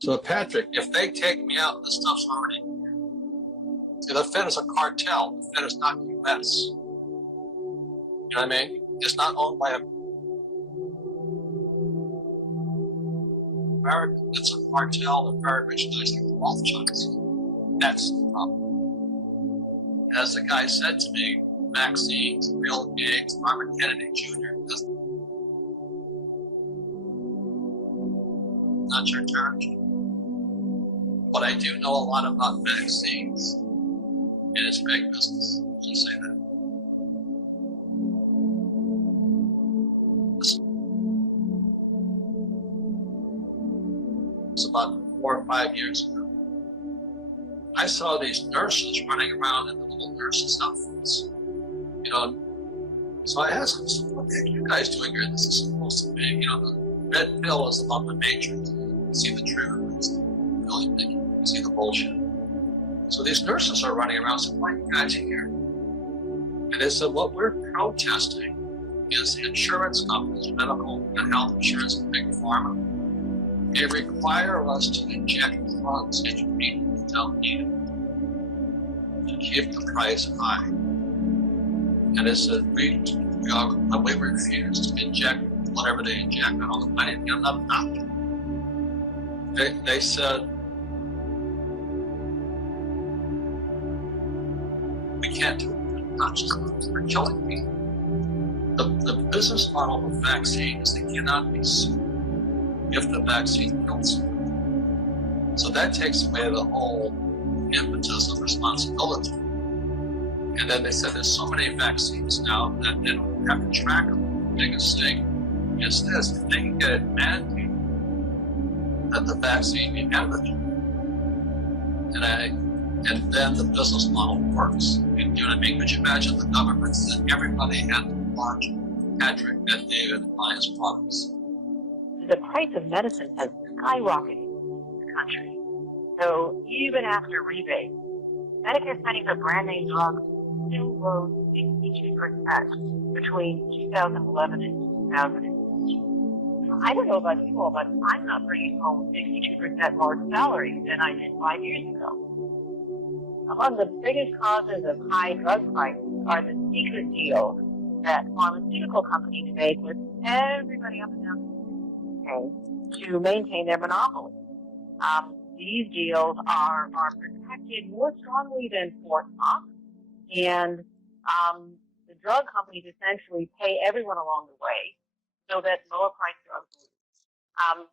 So Patrick, if they take me out, this stuff's already here. See, the Fed is a cartel. The Fed is not U.S. You know what I mean? It's not owned by America. It's a cartel of very rich guys like the Rothschilds. That's the problem. As the guy said to me, vaccines, Bill Gates, Robert Kennedy Jr. Not your territory. But I do know a lot about vaccines, and it's big business. Just say that. It's about 4 or 5 years ago. I saw these nurses running around in the little nurses' outfits. You know, so I asked them, so what the heck are you guys doing here? This is supposed to be, you know, the red pill is about the matrix. You see the truth, it's really big. You see the bullshit. So these nurses are running around saying, why are you guys here? And they said, what we're protesting is the insurance companies, medical and health insurance and big pharma. They require us to inject drugs into people who don't need it to keep the price high. And it said, we refuse to inject whatever they inject on all the money to get enough doctors. They said, we can't do it. Not just we're killing people. The business model of vaccines, they cannot be sued if the vaccine kills you. So that takes away the whole impetus of responsibility. And then they said there's so many vaccines now that they don't have to track them. The biggest thing is this: if they can get it mandated that the vaccine be eligible, and then the business model works. You know what I mean? Could you imagine the government said everybody had to watch Patrick and David buy his products? The price of medicine has skyrocketed in the country. So even after rebates, Medicare spending for brand name drugs still rose 62% between 2011 and 2015. I don't know about you all, but I'm not bringing home 62% more salary than I did 5 years ago. Among the biggest causes of high drug prices are the secret deals that pharmaceutical companies make with everybody up and down to maintain their monopoly. These deals are protected more strongly than Fort Knox, and the drug companies essentially pay everyone along the way so that lower price drugs lose.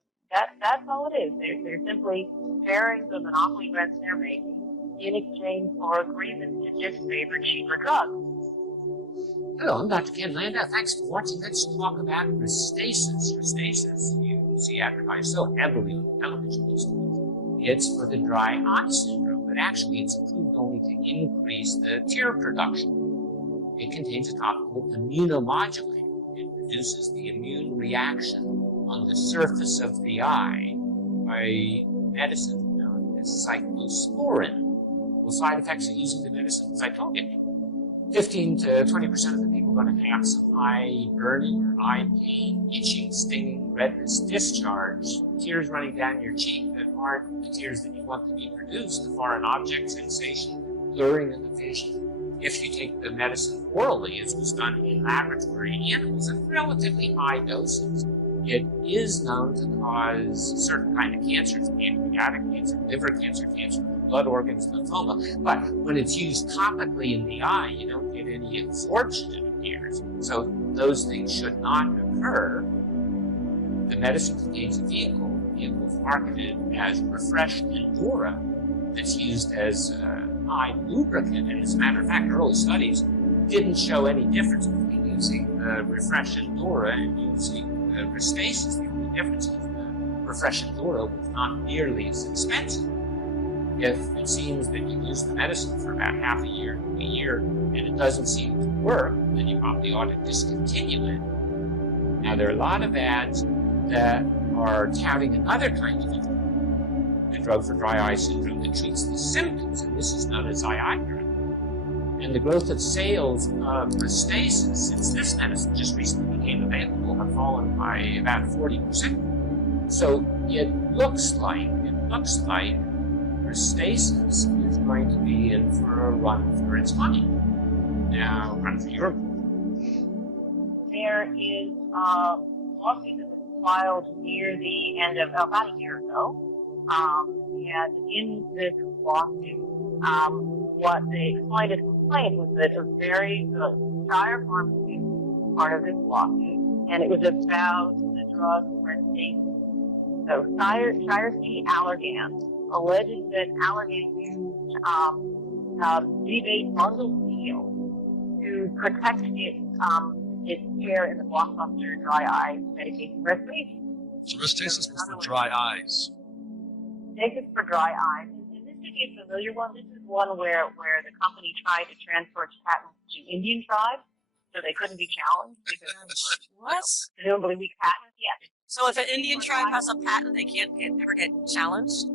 That's all it is. They're simply sharing the monopoly rents they're making in exchange for agreements to disfavor cheaper drugs. Hello, I'm Dr. Ken Landau. Thanks for watching. Let's talk about Restasis. Restasis, you see advertised so heavily on the television these days. It's for the dry eye syndrome, but actually it's approved only to increase the tear production. It contains a topical immunomodulator. It reduces the immune reaction on the surface of the eye by medicine known as cyclosporin. Well, side effects of using the medicine, as I told you, 15 to 20% of the people are going to have some eye burning or eye pain, itching, stinging, redness, discharge, tears running down your cheek that aren't the tears that you want to be produced, the foreign object sensation, blurring of the vision. If you take the medicine orally, as was done in laboratory animals at relatively high doses, it is known to cause certain kind of cancers, pancreatic cancer, liver cancer, cancer of the blood organs, lymphoma. But when it's used topically in the eye, you don't get any absorption, it appears. So those things should not occur. The medicine contains a vehicle marketed as Refresh Endura that's used as eye lubricant. And as a matter of fact, early studies didn't show any difference between using Refresh Endura and using Restasis. The only difference is the Refresh Endura was not nearly as expensive. If it seems that you use the medicine for about half a year to a year and it doesn't seem to work, then you probably ought to discontinue it. Now, there are a lot of ads that are touting another kind of drug, a drug for dry eye syndrome that treats the symptoms, and this is known as Viagra. And the growth of sales of Restasis since this medicine just recently became available have fallen by about 40%. So it looks like Stasis is going to be in for a run for its money. Now, run for your There is a lawsuit that was filed near the end of about a year ago. And in this lawsuit, what they explained in the complaint was that it was very Shire Pharmacy was part of this lawsuit, and it was about the drug Restasis. So Shire C. Allergan, alleging that Allergan used rebate bundle deal to protect its share in the blockbuster dry eye medication Restasis. So Restasis was for dry eyes. Restasis for dry eyes. And this should be a familiar one. This is one where the company tried to transfer its patents to Indian tribes, so they couldn't be challenged because What? presumably weak patents. Yes. So if an Indian tribe has a patent, they can't ever get challenged?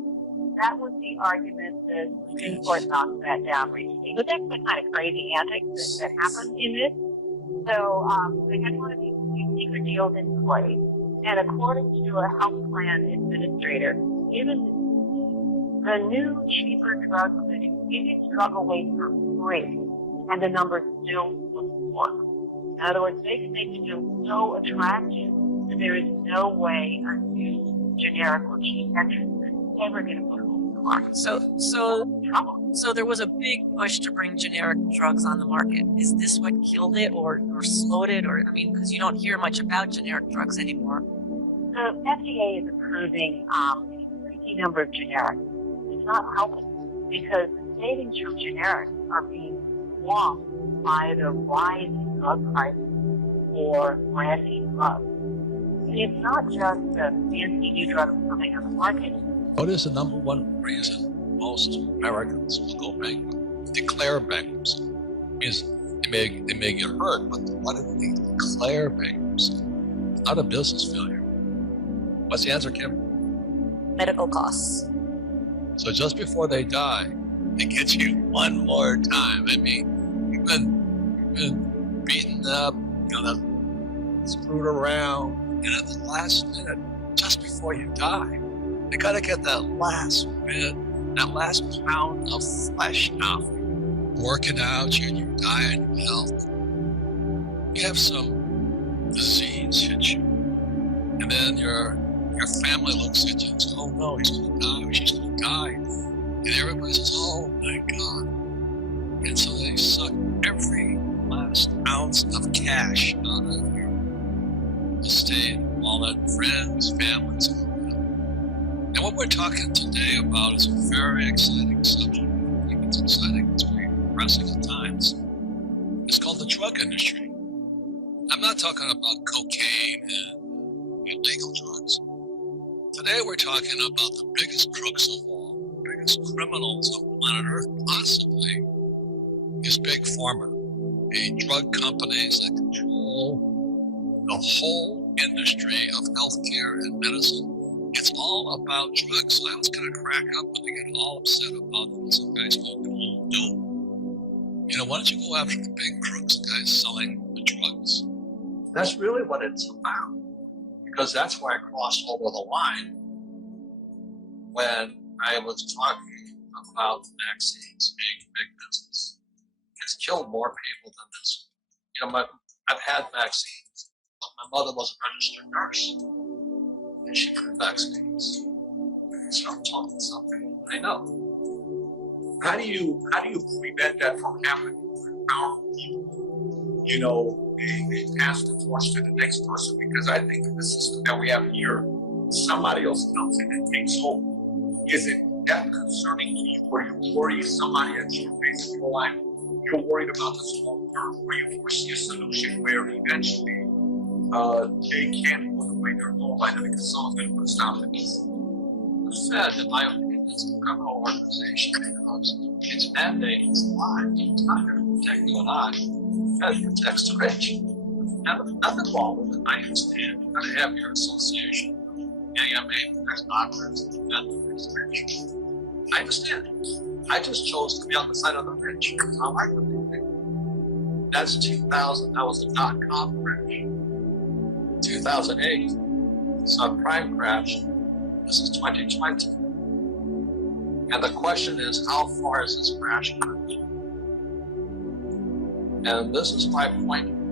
That was the argument that the Supreme Court knocked that down recently. But that's the kind of crazy antics that happened in this. So they had one of these secret deals in place, and according to a health plan administrator, given the new cheaper drug clinic, give its drug away for free, and the numbers still wouldn't work. In other words, they can make the deal so attractive that there is no way a new generic or cheap entrant is ever going to put it on the market. So there was a big push to bring generic drugs on the market. Is this what killed it or slowed it? Or, I mean, because you don't hear much about generic drugs anymore. The FDA is approving an increasing number of generics. It's not helping because the savings from generics are being swamped by the rising drug prices for brand name drugs. And it's not just the fancy new drugs coming on the market. What is the number one reason most Americans will go bankrupt? Declare bankruptcy. Is they may get hurt, but why do they declare bankruptcy? It's not a business failure. What's the answer, Kim? Medical costs. So just before they die, they get you one more time. I mean, you've been beaten up, screwed around, and at the last minute, just before you die, they gotta get that last bit, that last pound of flesh out. Working out, you're dying of health. You have some disease hit you, and then your family looks at you and says, "Oh no, he's gonna die, or she's gonna die," and everybody says, "Oh my God!" And so they suck every last ounce of cash out of your estate, wallet, friends, families. And what we're talking today about is a very exciting subject. I think it's exciting. It's very pressing at times. It's called the drug industry. I'm not talking about cocaine and illegal drugs. Today we're talking about the biggest crooks of all, the biggest criminals on planet Earth, possibly, is Big Pharma, drug companies that control the whole industry of healthcare and medicine. It's all about drugs. So I was going to crack up and get all upset about what some guys smoking all dope. Why don't you go after the big crooks, guys selling the drugs? That's really what it's about. Because that's why I crossed over the line when I was talking about vaccines being big business. It's killed more people than this. I've had vaccines, but my mother was a registered nurse. And she put vaccines. So I'm talking something I know. How do you prevent that from happening? Powerful people, they pass the torch to the next person, because I think the system that we have here, somebody else comes in and takes over. Is it that concerning to you, where you worry somebody at your face of your life? You're worried about this long term, where you foresee a solution where eventually they can't go the way they're going right now because someone's going to put a stop to this. Said, in my opinion, it's a criminal organization because its mandate is alive. It's not going to protect you and I. It protects the rich. Nothing wrong with it. I understand. You've got to have your association. AMA protects doctors and protects the rich. I understand. I just chose to be on the side of the rich because I like what they think. That's 2000. That was a .com crash. 2008. subprime crash. This is 2020. And the question is, how far is this crash going to go? And this is my point